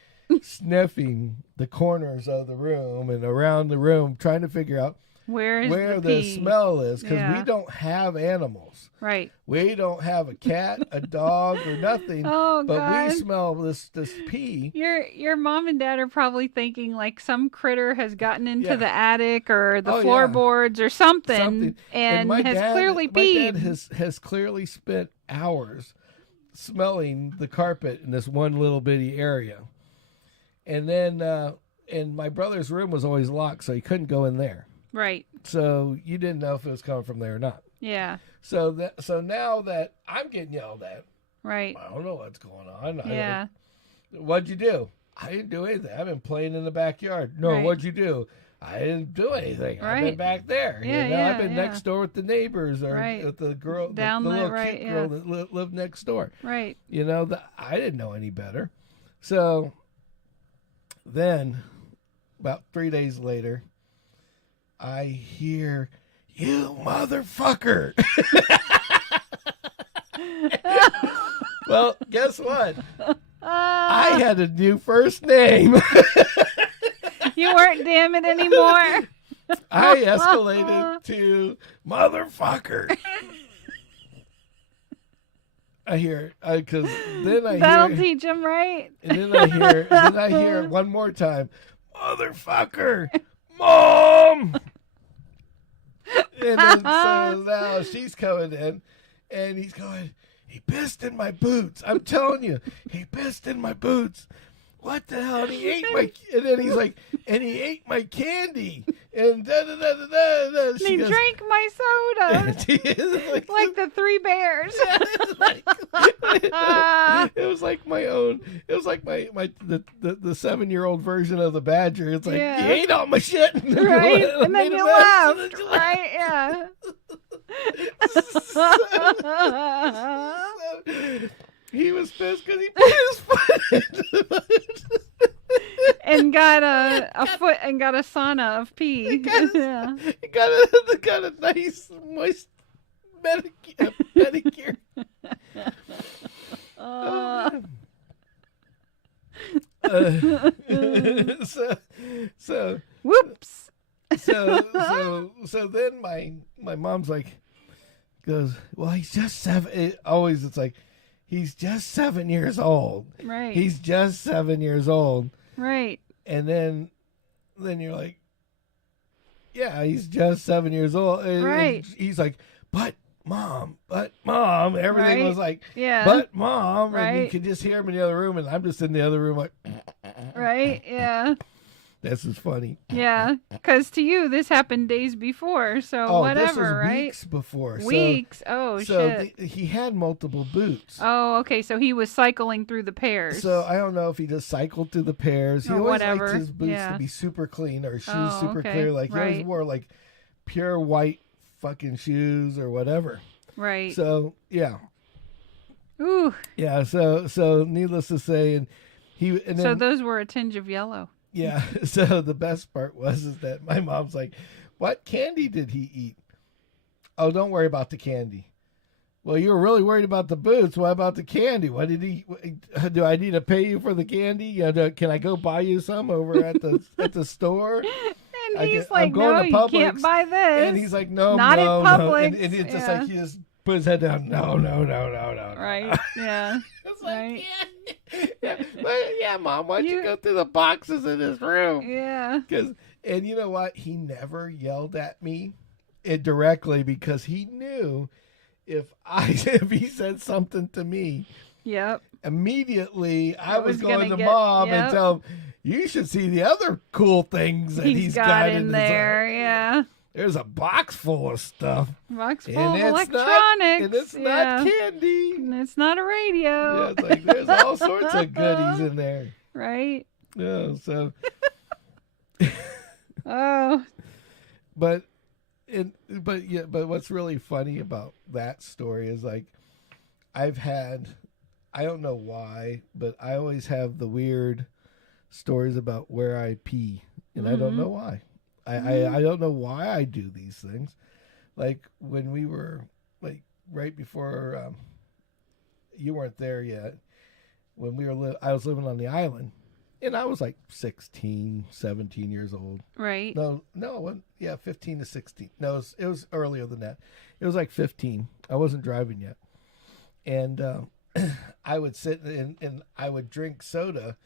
sniffing the corners of the room and around the room, trying to figure out where the smell is, because we don't have animals. Right. We don't have a cat, a dog, or nothing. Oh, but God. we smell this pee. Your mom and dad are probably thinking like some critter has gotten into the attic or the floorboards or something and has clearly peed. My dad has clearly spent hours smelling the carpet in this one little bitty area. And then and my brother's room was always locked, so he couldn't go in there. Right. So you didn't know if it was coming from there or not. Yeah. So now that I'm getting yelled at, right. I don't know what's going on. Yeah. What'd you do? I didn't do anything. I've been playing in the backyard. No, what'd you do? I didn't do anything. Right. I've been back there. Yeah, I've been next door with the neighbors or with the girl, down the little right, cute girl that lived next door. Right. I didn't know any better. So then, about 3 days later, I hear, "You motherfucker!" Well, guess what? I had a new first name. You weren't Damn It anymore. I escalated to motherfucker. I hear, because then I That'll hear. teach him, right? And then I hear it one more time, motherfucker, Mom. And then so now she's coming in, and he's going, he pissed in my boots. I'm telling you, he pissed in my boots. What the hell? And he ate and then he's like, and he ate my candy. And da da da da da. da. He drank my soda. like the Three Bears. It was like my own. It was like the 7-year-old version of the Badger. It's like, you ate all my shit. Right? And then you laughed. Right? Yeah. He was pissed because he put his foot into it. And got a foot and got a sauna of pee. He got a nice moist pedicure. So whoops. So then my mom's like, goes, well, he's just 7. It's like, he's just 7 years old. Right. He's just 7 years old. Right. And then you're like, yeah, he's just 7 years old. Right. And he's like, but Mom, but Mom. Everything Right. was like, Yeah. but Mom. And you Right. could just hear him in the other room, and I'm just in the other room like, Right. Yeah. this is funny. Yeah. Because to you, this happened days before. So Oh, whatever, this was right? weeks before. Weeks. Oh, shit. He had multiple boots. Oh, okay. So he was cycling through the pairs. So I don't know if he just cycled through the pairs. He Or always whatever. liked his boots Yeah. to be super clean or shoes Oh, super okay. clear. Like he always Right. wore like pure white fucking shoes or whatever. Right. So yeah. Ooh. Yeah, so needless to say, and then, So those were a tinge of yellow. yeah. So the best part is that my mom's like, "What candy did he eat?" Oh, don't worry about the candy. Well, you were really worried about the boots. What about the candy? What did he? Do I need to pay you for the candy? Can I go buy you some over at the store? And he's I'm like, going no, to you Publix." can't buy this. And he's like, "No, Not no, at no." And Publix. it's just Yeah. like he just put his head down. No. Right. Yeah. It's like, Right. yeah, Mom, why'd you go through the boxes in his room? Yeah. And you know what? He never yelled at me directly because he knew if he said something to me, Yep. immediately I was was going gonna to get- Mom and yep. tell him, you should see the other cool things that He's got in there. Yeah. There's a box full of stuff. Box full And of it's electronics. And it's yeah. not candy. And it's not a radio. Yeah, it's like there's all sorts of goodies in there. Right. Yeah, so Oh. but what's really funny about that story is like I don't know why, but I always have the weird stories about where I pee, and I don't know why. I don't know why I do these things. Like when we were like right before you weren't there yet, when we were I was living on the island, and I was like 16, 17 years old. Right. No, yeah, 15 to 16. No, it was earlier than that. It was like 15. I wasn't driving yet. And I would sit and I would drink soda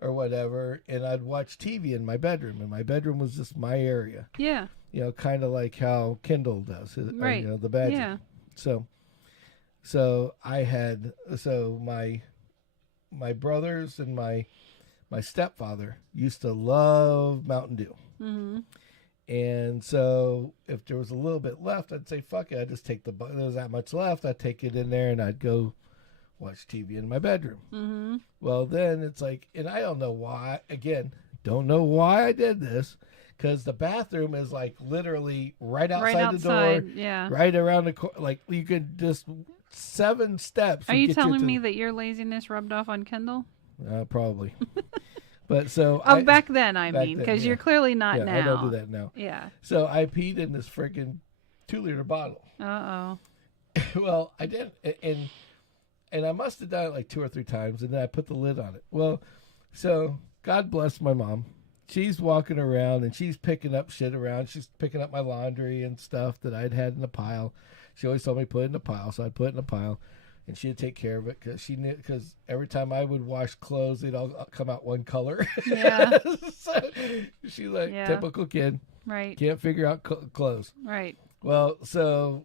or whatever, and I'd watch TV in my bedroom. And my bedroom was just my area. Yeah. You know, kind of like how Kindle does. Right. You know, the badger. Yeah. So my brothers and my stepfather used to love Mountain Dew. Mm-hmm. And so if there was a little bit left, I'd say, fuck it. I'd just take there's that much left. I'd take it in there and I'd go watch TV in my bedroom. Mm-hmm. Well, then it's like, and I don't know why, again, don't know why I did this, because the bathroom is like literally right outside the door, Yeah. right around the corner. Like you could just 7 steps. Are and you get telling to me that your laziness rubbed off on Kendall? Probably. But so Back then, I back mean, then, because yeah. you're clearly not yeah, now. I don't do that now. Yeah. So I peed in this freaking 2-liter bottle. Uh-oh. Well, I did, and I must have done it like 2 or 3 times, and then I put the lid on it. Well, so God bless my mom. She's walking around and she's picking up shit around. She's picking up my laundry and stuff that I'd had in a pile. She always told me put it in a pile, so I'd put it in a pile, and she'd take care of it because she knew. Because every time I would wash clothes, they'd all come out one color. Yeah. So she's like, Yeah. typical kid, Right. can't figure out clothes. Right. Well, so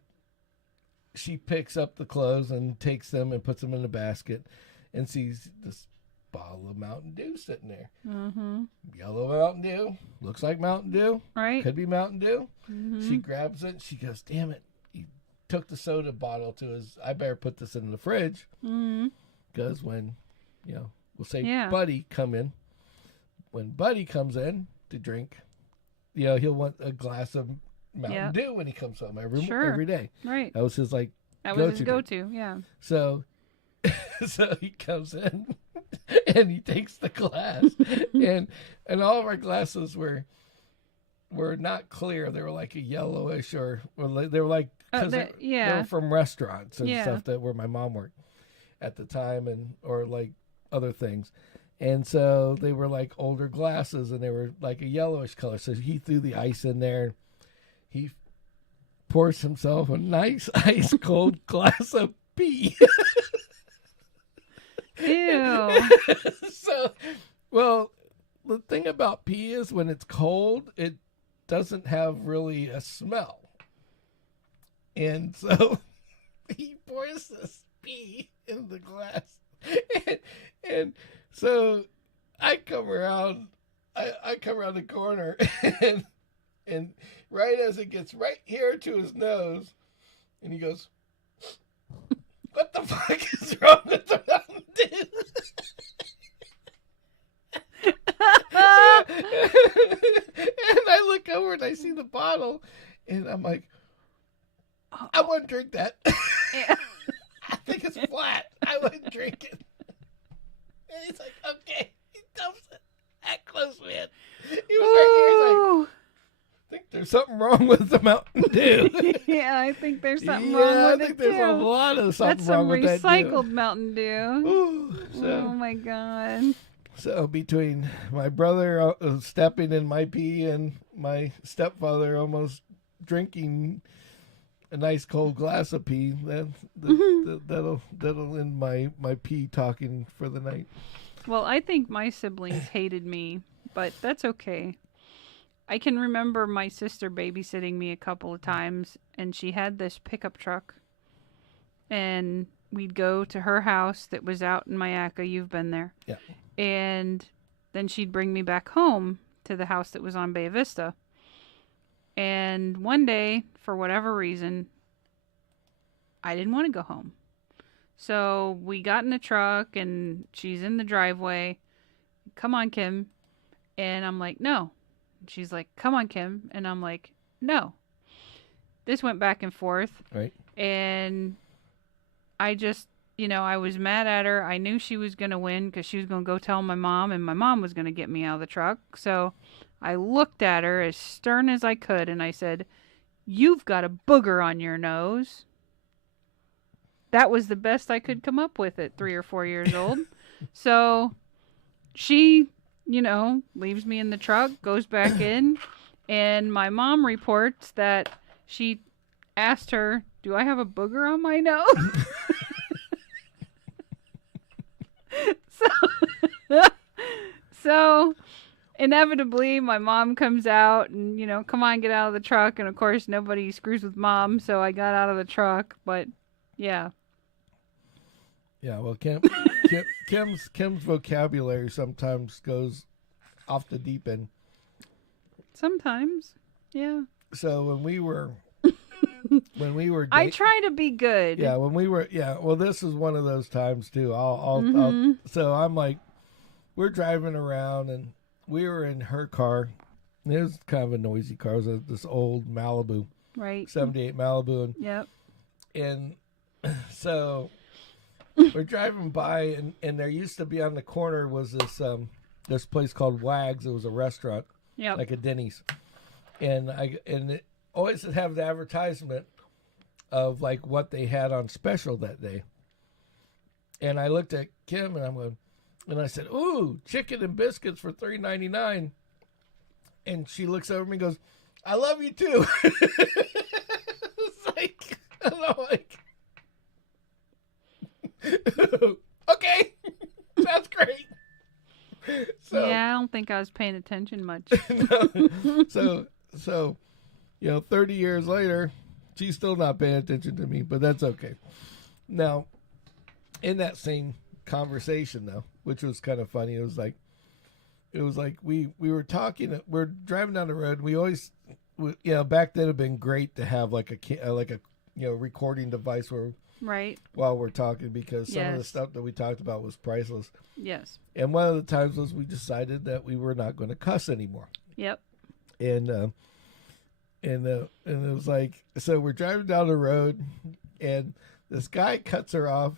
she picks up the clothes and takes them and puts them in a basket and sees this bottle of Mountain Dew sitting there. Mm-hmm. Yellow Mountain Dew. Looks like Mountain Dew. Right. Could be Mountain Dew. Mm-hmm. She grabs it. She goes, damn it. He took the soda bottle to his, I better put this in the fridge. Mm-hmm. Because when, we'll say Yeah. Buddy come in. When Buddy comes in to drink, he'll want a glass of Mountain Dew when he comes home every day. Right. That was his That was his go-to go-to. Yeah. So he comes in and he takes the glass and all of our glasses were not clear. They were like a yellowish or they were like, because they were from restaurants and stuff that where my mom worked at the time or like other things. And so they were like older glasses and they were like a yellowish color. So he threw the ice in there. He pours himself a nice ice cold glass of pee. Ew. Well, the thing about pee is when it's cold, it doesn't have really a smell. And so he pours this pee in the glass. And so I come around the corner and right as it gets right here to his nose, and he goes, "What the fuck is wrong with the Mountain Dew?" And I look over and I see the bottle, and I'm like, I wouldn't drink that. Yeah. I think it's flat. I wouldn't drink it. And he's like, okay. He dumps it. That close, man. He was right here. He's like, I think there's something wrong with the Mountain Dew. Yeah, I think there's something wrong with I it think there's a lot of something That's wrong with that. That's some recycled Mountain Dew. Ooh, Oh my God. So between my brother stepping in my pee and my stepfather almost drinking a nice cold glass of pee, that'll end my pee talking for the night. Well, I think my siblings hated me, but that's okay. I can remember my sister babysitting me a couple of times, and she had this pickup truck, and we'd go to her house that was out in Mayaca. You've been there. Yeah. And then she'd bring me back home to the house that was on Bay Vista. And one day, for whatever reason, I didn't want to go home. So we got in the truck, and she's in the driveway. "Come on, Kim." And I'm like, "No." She's like, "Come on, Kim." And I'm like, "No." This went back and forth. Right. And I just, I was mad at her. I knew she was going to win because she was going to go tell my mom, and my mom was going to get me out of the truck. So I looked at her as stern as I could, and I said, "You've got a booger on your nose." That was the best I could come up with at 3 or 4 years old. So she, leaves me in the truck, goes back in, and my mom reports that she asked her, "Do I have a booger on my nose?" So inevitably my mom comes out and, "Come on, get out of the truck." And of course nobody screws with mom, so I got out of the truck. But yeah. Yeah, well, Kim's vocabulary sometimes goes off the deep end. Sometimes, yeah. So when we were I try to be good. Yeah, well, this is one of those times too. So I'm like, we're driving around, and we were in her car. It was kind of a noisy car. It was this old Malibu, right? 78 Malibu, and yep. And so we're driving by, and there used to be on the corner was this place called Wags. It was a restaurant, like a Denny's, and it always would have the advertisement of like what they had on special that day. And I looked at Kim, and I said, "Ooh, chicken and biscuits for $3.99." And she looks over at me and goes, "I love you too." It's like, and I'm like, okay, that's great. So, yeah, I don't think I was paying attention much. No. So, 30 years later, she's still not paying attention to me, but that's okay. Now, in that same conversation, though, which was kind of funny, it was like we were talking, we're driving down the road. We always, back then it'd been great to have like a recording device while we're talking, because some of the stuff that we talked about was priceless. Yes. And one of the times was we decided that we were not going to cuss anymore. Yep. And it was like, so we're driving down the road, and this guy cuts her off,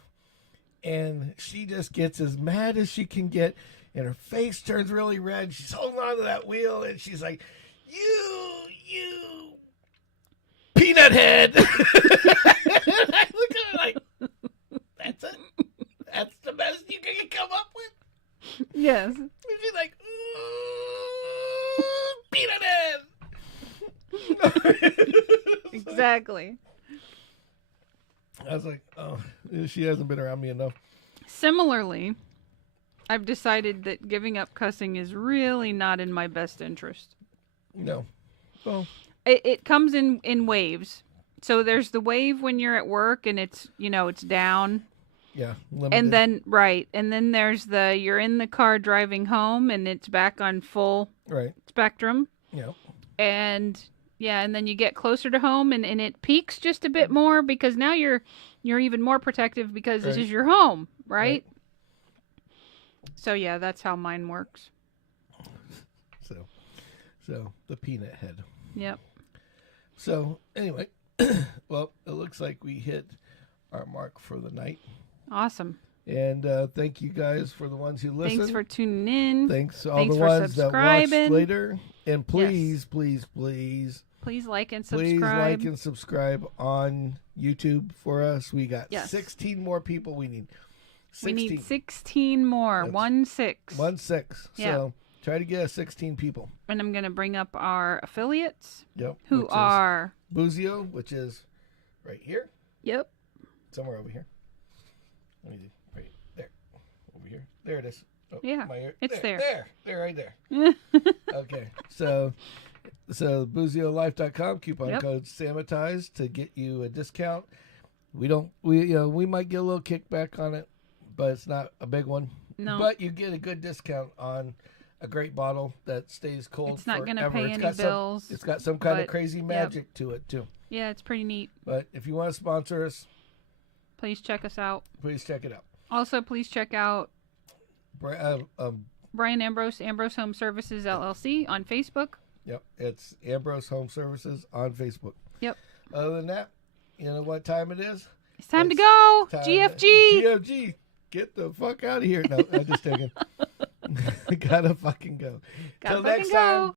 and she just gets as mad as she can get, and her face turns really red. She's holding on to that wheel, and she's like, you peanut head. And I look at her like, that's it? That's the best you can come up with? Yes. And she's like, peanut head. Exactly. I was like, oh, she hasn't been around me enough. Similarly, I've decided that giving up cussing is really not in my best interest. No. Well, it comes in waves. So there's the wave when you're at work and it's, it's down. Yeah. Limited. And then, and then there's you're in the car driving home and it's back on full spectrum. Yeah. And and then you get closer to home and it peaks just a bit more because now you're even more protective because this is your home, right? So yeah, that's how mine works. So the peanut head. Yep. So anyway, well, it looks like we hit our mark for the night. Awesome. And thank you guys for the ones who listen. Thanks for tuning in. Thanks to all the ones that watched later. And please, please like and subscribe. Please like and subscribe on YouTube for us. We got 16 more people we need. 16. We need 16 more. That's 16. 16. Yeah. So try to get us 16 people. And I'm going to bring up our affiliates. Yep. Who are Boozio, which is right here. Yep. Somewhere over here. Let me do right there. Over here. There it is. Oh, yeah. It's there. There, right there. Okay. So BoozioLife.com, coupon code Sammitized to get you a discount. We might get a little kickback on it, but it's not a big one. No. But you get a good discount on a great bottle that stays cold It's not going to pay any bills. It's got some kind of crazy magic to it, too. Yeah, it's pretty neat. But if you want to sponsor us, please check us out. Please check it out. Also, please check out Brian Ambrose Home Services LLC on Facebook. Yep, it's Ambrose Home Services on Facebook. Yep. Other than that, you know what time it is? It's time to go. GFG. GFG. Get the fuck out of here. No, I'm just taking. Gotta fucking go. Till next time.